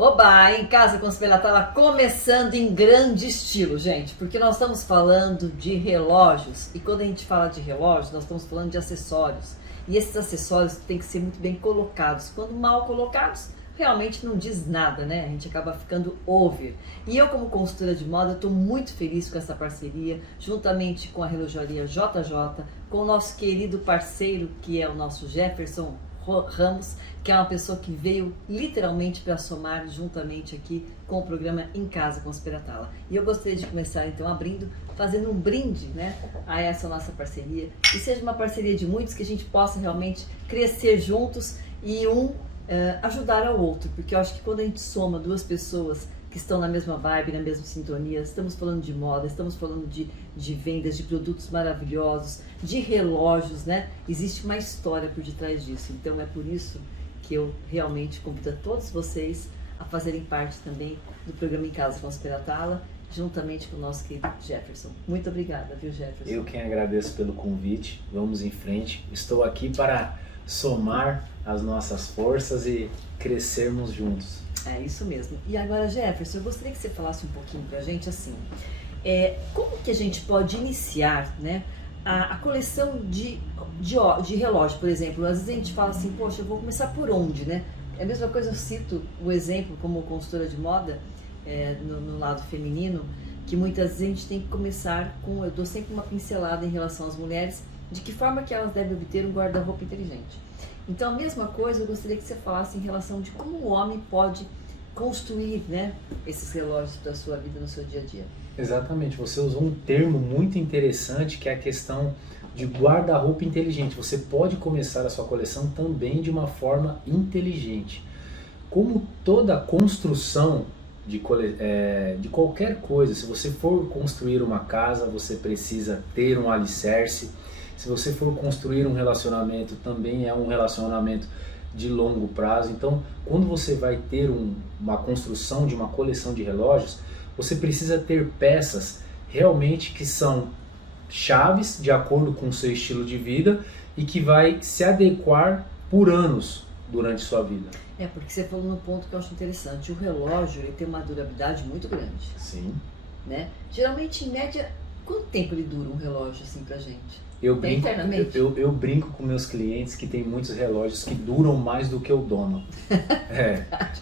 Oba, em casa com os Pelatala começando em grande estilo, gente, porque nós estamos falando de relógios e quando a gente fala de relógios, nós estamos falando de acessórios e esses acessórios têm que ser muito bem colocados. Quando mal colocados, realmente não diz nada, né? A gente acaba ficando over. E eu, como consultora de moda, estou muito feliz com essa parceria, juntamente com a relojaria JJ, com o nosso querido parceiro, que é o nosso Jefferson Ramos, que é uma pessoa que veio literalmente para somar juntamente aqui com o programa Em Casa com os Peratala. E eu gostaria de começar então fazendo um brinde, né, a essa nossa parceria, e seja uma parceria de muitos, que a gente possa realmente crescer juntos e ajudar ao outro, porque eu acho que quando a gente soma duas pessoas que estão na mesma vibe, na mesma sintonia, estamos falando de moda, estamos falando de vendas, de produtos maravilhosos, de relógios, né? Existe uma história por detrás disso, então é por isso que eu realmente convido a todos vocês a fazerem parte também do programa Em Casa com os Peratala, juntamente com o nosso querido Jefferson. Muito obrigada, viu, Jefferson? Eu quem agradeço pelo convite, vamos em frente, estou aqui para somar as nossas forças e crescermos juntos. É isso mesmo. E agora, Jefferson, eu gostaria que você falasse um pouquinho pra gente assim, como que a gente pode iniciar, né, a coleção de relógio, por exemplo. Às vezes a gente fala assim, poxa, eu vou começar por onde, né? É a mesma coisa, eu cito o exemplo como consultora de moda, no lado feminino, que muitas vezes a gente tem que começar eu dou sempre uma pincelada em relação às mulheres, de que forma que elas devem obter um guarda-roupa inteligente. Então, a mesma coisa, eu gostaria que você falasse em relação de como o homem pode construir, né, esses relógios para a sua vida no seu dia a dia. Exatamente, você usou um termo muito interessante, que é a questão de guarda-roupa inteligente. Você pode começar a sua coleção também de uma forma inteligente. Como toda construção de qualquer coisa, se você for construir uma casa, você precisa ter um alicerce. Se você for construir um relacionamento, também é um relacionamento de longo prazo. Então, quando você vai ter uma construção de uma coleção de relógios, você precisa ter peças realmente que são chaves de acordo com o seu estilo de vida e que vai se adequar por anos durante sua vida. Porque você falou no ponto que eu acho interessante. O relógio, ele tem uma durabilidade muito grande. Sim. Né? Geralmente, em média, quanto tempo ele dura um relógio assim pra gente? Eu brinco com meus clientes que tem muitos relógios que duram mais do que o dono.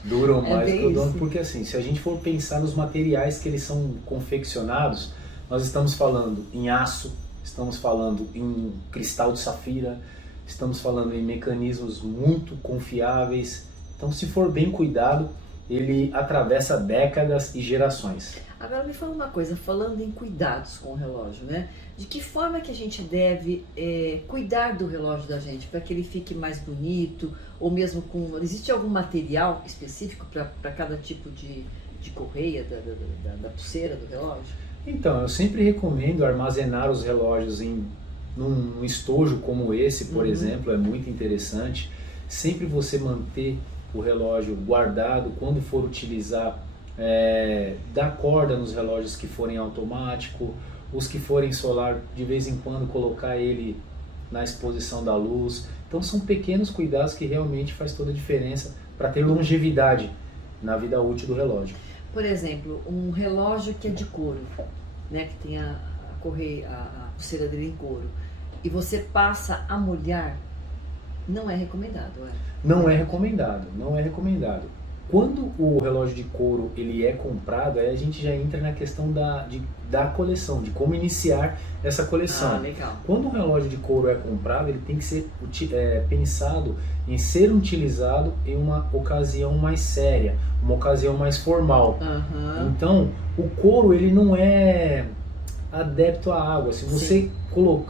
Duram mais do que o dono, porque assim, se a gente for pensar nos materiais que eles são confeccionados, nós estamos falando em aço, estamos falando em cristal de safira, estamos falando em mecanismos muito confiáveis. Então, se for bem cuidado, ele atravessa décadas e gerações. Agora me fala uma coisa, falando em cuidados com o relógio, né? De que forma que a gente deve cuidar do relógio da gente para que ele fique mais bonito, ou mesmo existe algum material específico para cada tipo de correia da pulseira do relógio? Então, eu sempre recomendo armazenar os relógios num estojo como esse, por exemplo, é muito interessante. Sempre você manter o relógio guardado, quando for utilizar, dar corda nos relógios que forem automático, os que forem solar, de vez em quando colocar ele na exposição da luz. Então são pequenos cuidados que realmente faz toda a diferença para ter longevidade na vida útil do relógio. Por exemplo, um relógio que é de couro, né, que tem a pulseira dele em couro, e você passa a molhar, não é recomendado, Não é recomendado, não é recomendado. Quando o relógio de couro ele é comprado, aí a gente já entra na questão da coleção, de como iniciar essa coleção. Legal. Quando um relógio de couro é comprado, ele tem que ser pensado em ser utilizado em uma ocasião mais séria, uma ocasião mais formal. Então, o couro ele não é adepto à água. Se você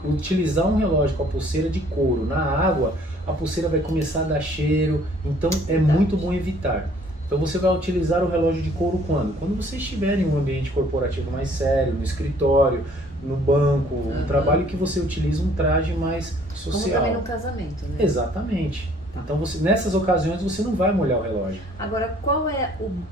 utilizar um relógio com a pulseira de couro na água, a pulseira vai começar a dar cheiro, então é muito bom evitar. Então você vai utilizar o relógio de couro quando? Quando você estiver em um ambiente corporativo mais sério, no escritório, no banco, um trabalho que você utiliza um traje mais social. Como também no casamento, né? Exatamente. Então nessas ocasiões você não vai molhar o relógio. Agora,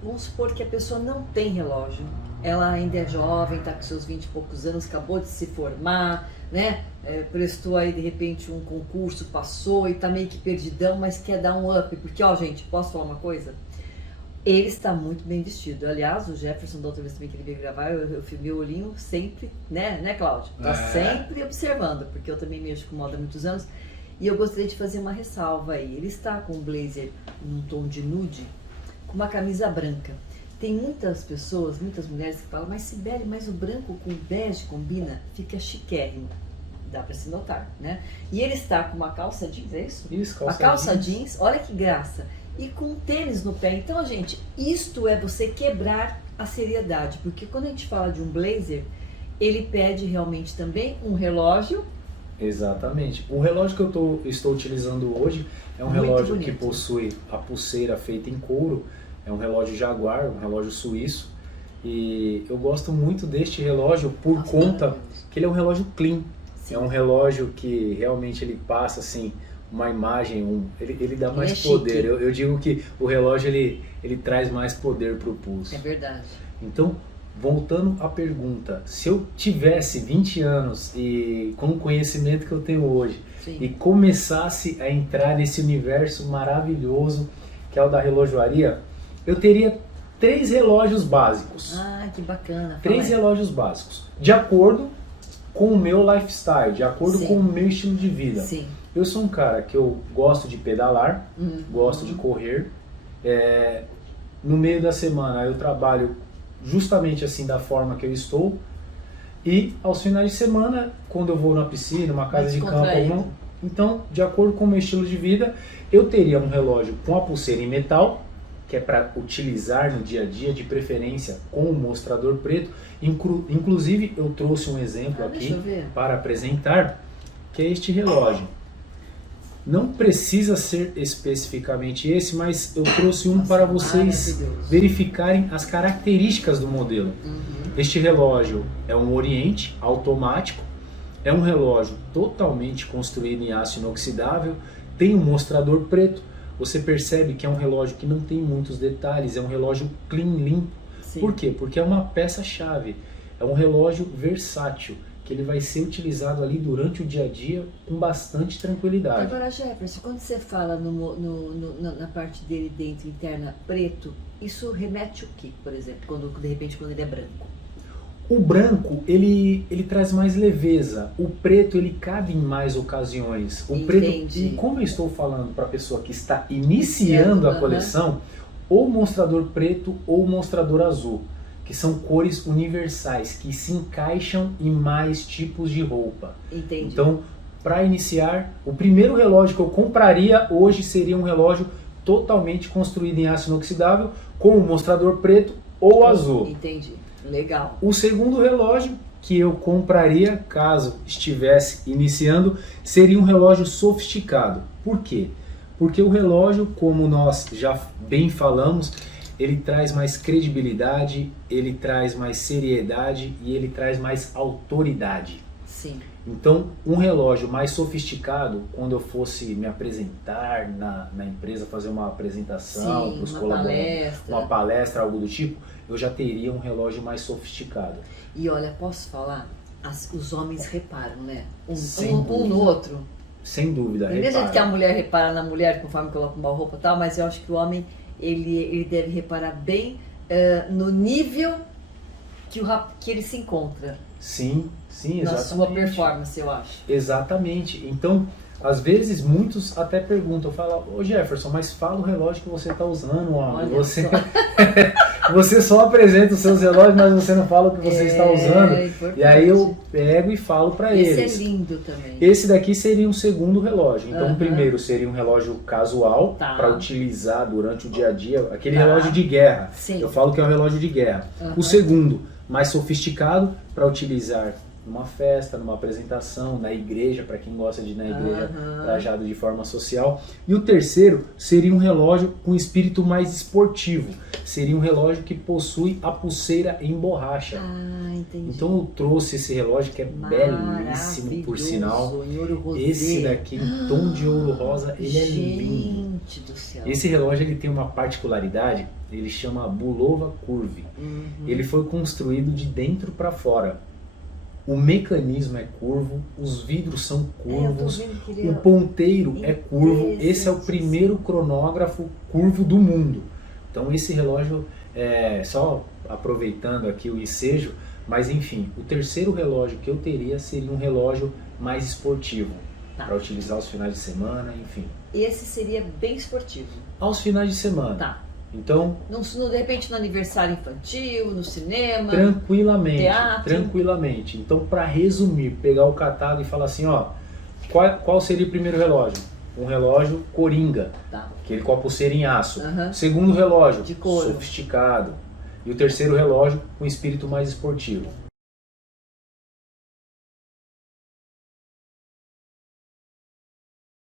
vamos supor que a pessoa não tem relógio, ela ainda é jovem, está com seus 20 e poucos anos, acabou de se formar, né? Prestou aí de repente um concurso, passou e está meio que perdidão, mas quer dar um up, porque gente, posso falar uma coisa? Ele está muito bem vestido. Aliás, o Jefferson, da outra vez também que ele veio gravar, eu filmei o olhinho sempre, né, Cláudio? Tá sempre observando, porque eu também mexo com moda há muitos anos. E eu gostaria de fazer uma ressalva aí. Ele está com um blazer num tom de nude, com uma camisa branca. Tem muitas pessoas, muitas mulheres que falam, mas Sibeli, mas o branco com o bege combina, fica chiquérrimo. Dá para se notar, né? E ele está com uma calça jeans, é isso? Isso, calça jeans. A calça jeans, olha que graça. E com um tênis no pé. Então, gente, isto é você quebrar a seriedade. Porque quando a gente fala de um blazer, ele pede realmente também um relógio. Exatamente. O relógio que eu estou utilizando hoje é um Muito relógio bonito. que possui a pulseira feita em couro. É um relógio Jaguar, um relógio suíço. E eu gosto muito deste relógio por Nossa, conta maravilhoso. que ele é um relógio clean. Sim. É um relógio que realmente ele passa assim uma imagem, ele dá mais é poder. chique. Eu digo que o relógio ele traz mais poder para o pulso. É verdade. Então, voltando à pergunta, se eu tivesse 20 anos e com o conhecimento que eu tenho hoje Sim. e começasse a entrar nesse universo maravilhoso que é o da relojoaria, eu teria 3 relógios básicos. Ah, que bacana. 3 Fala aí. relógios básicos, de acordo com o meu lifestyle, de acordo Sim. com o meu estilo de vida. Sim. Eu sou um cara que eu gosto de pedalar, gosto de correr. No meio da semana eu trabalho justamente assim da forma que eu estou. E aos finais de semana, quando eu vou na piscina, uma casa de campo, alguma, então, de acordo com o meu estilo de vida, eu teria um relógio com a pulseira em metal, que é para utilizar no dia a dia, de preferência com o mostrador preto. Inclusive, eu trouxe um exemplo aqui para apresentar, que é este relógio. Não precisa ser especificamente esse, mas eu trouxe um para vocês verificarem as características do modelo. Este relógio é um Oriente automático, é um relógio totalmente construído em aço inoxidável, tem um mostrador preto. Você percebe que é um relógio que não tem muitos detalhes, é um relógio clean, limpo. Sim. Por quê? Porque é uma peça-chave, é um relógio versátil, que ele vai ser utilizado ali durante o dia a dia com bastante tranquilidade. Agora, Jefferson, quando você fala na parte dele dentro, interna, preto, isso remete o quê, por exemplo, de repente quando ele é branco? O branco, ele traz mais leveza. O preto, ele cabe em mais ocasiões. O preto, e como eu estou falando para a pessoa que está iniciando a coleção, ou mostrador preto ou mostrador azul, que são cores universais, que se encaixam em mais tipos de roupa. Entendi. Então, para iniciar, o primeiro relógio que eu compraria hoje seria um relógio totalmente construído em aço inoxidável, com o mostrador preto ou azul. Entendi. Legal. O segundo relógio que eu compraria, caso estivesse iniciando, seria um relógio sofisticado. Por quê? Porque o relógio, como nós já bem falamos, ele traz mais credibilidade, ele traz mais seriedade e ele traz mais autoridade. Sim. Então, um relógio mais sofisticado, quando eu fosse me apresentar na empresa, fazer uma apresentação para os colaboradores, uma palestra, algo do tipo, eu já teria um relógio mais sofisticado. E olha, posso falar? Os homens reparam, né? Um no outro. Sem dúvida, Do mesmo jeito que a mulher repara na mulher conforme coloca uma roupa e tal, mas eu acho que o homem ele deve reparar bem no nível que ele se encontra. Sim, exatamente. Na sua performance, eu acho. Exatamente. Então, às vezes, muitos até perguntam, falam, ô Jefferson, mas fala o relógio que você está usando, homem. Você só apresenta os seus relógios, mas você não fala o que você está usando. E aí eu pego e falo para eles. Esse é lindo também. Esse daqui seria um segundo relógio. Então, o primeiro seria um relógio casual, para utilizar durante o dia a dia, aquele relógio de guerra. Sim. Eu falo que é um relógio de guerra. O segundo, mais sofisticado, para utilizar numa festa, numa apresentação, na igreja, para quem gosta de ir na igreja trajado de forma social. E o terceiro seria um relógio com espírito mais esportivo. Seria um relógio que possui a pulseira em borracha. Entendi. Então eu trouxe esse relógio que é belíssimo, por sinal. Em ouro rosé. Esse daqui, em tom de ouro rosa, ele é lindo. Gente do céu. Esse relógio ele tem uma particularidade, ele chama Bulova Curve. Ele foi construído de dentro para fora. O mecanismo é curvo, os vidros são curvos, o ponteiro é curvo. Esse é o primeiro cronógrafo curvo do mundo. Então esse relógio, só aproveitando aqui o ensejo, mas enfim, o terceiro relógio que eu teria seria um relógio mais esportivo, Tá. para utilizar aos finais de semana, enfim. Esse seria bem esportivo. Aos finais de semana. Tá. Então, De repente no aniversário infantil, no cinema. tranquilamente, teatro. tranquilamente. Então, para resumir, pegar o catado e falar assim, ó, qual seria o primeiro relógio? Um relógio coringa, Tá. aquele com a pulseira em aço. Aham. Segundo relógio, De couro. sofisticado. E o terceiro relógio, com espírito mais esportivo.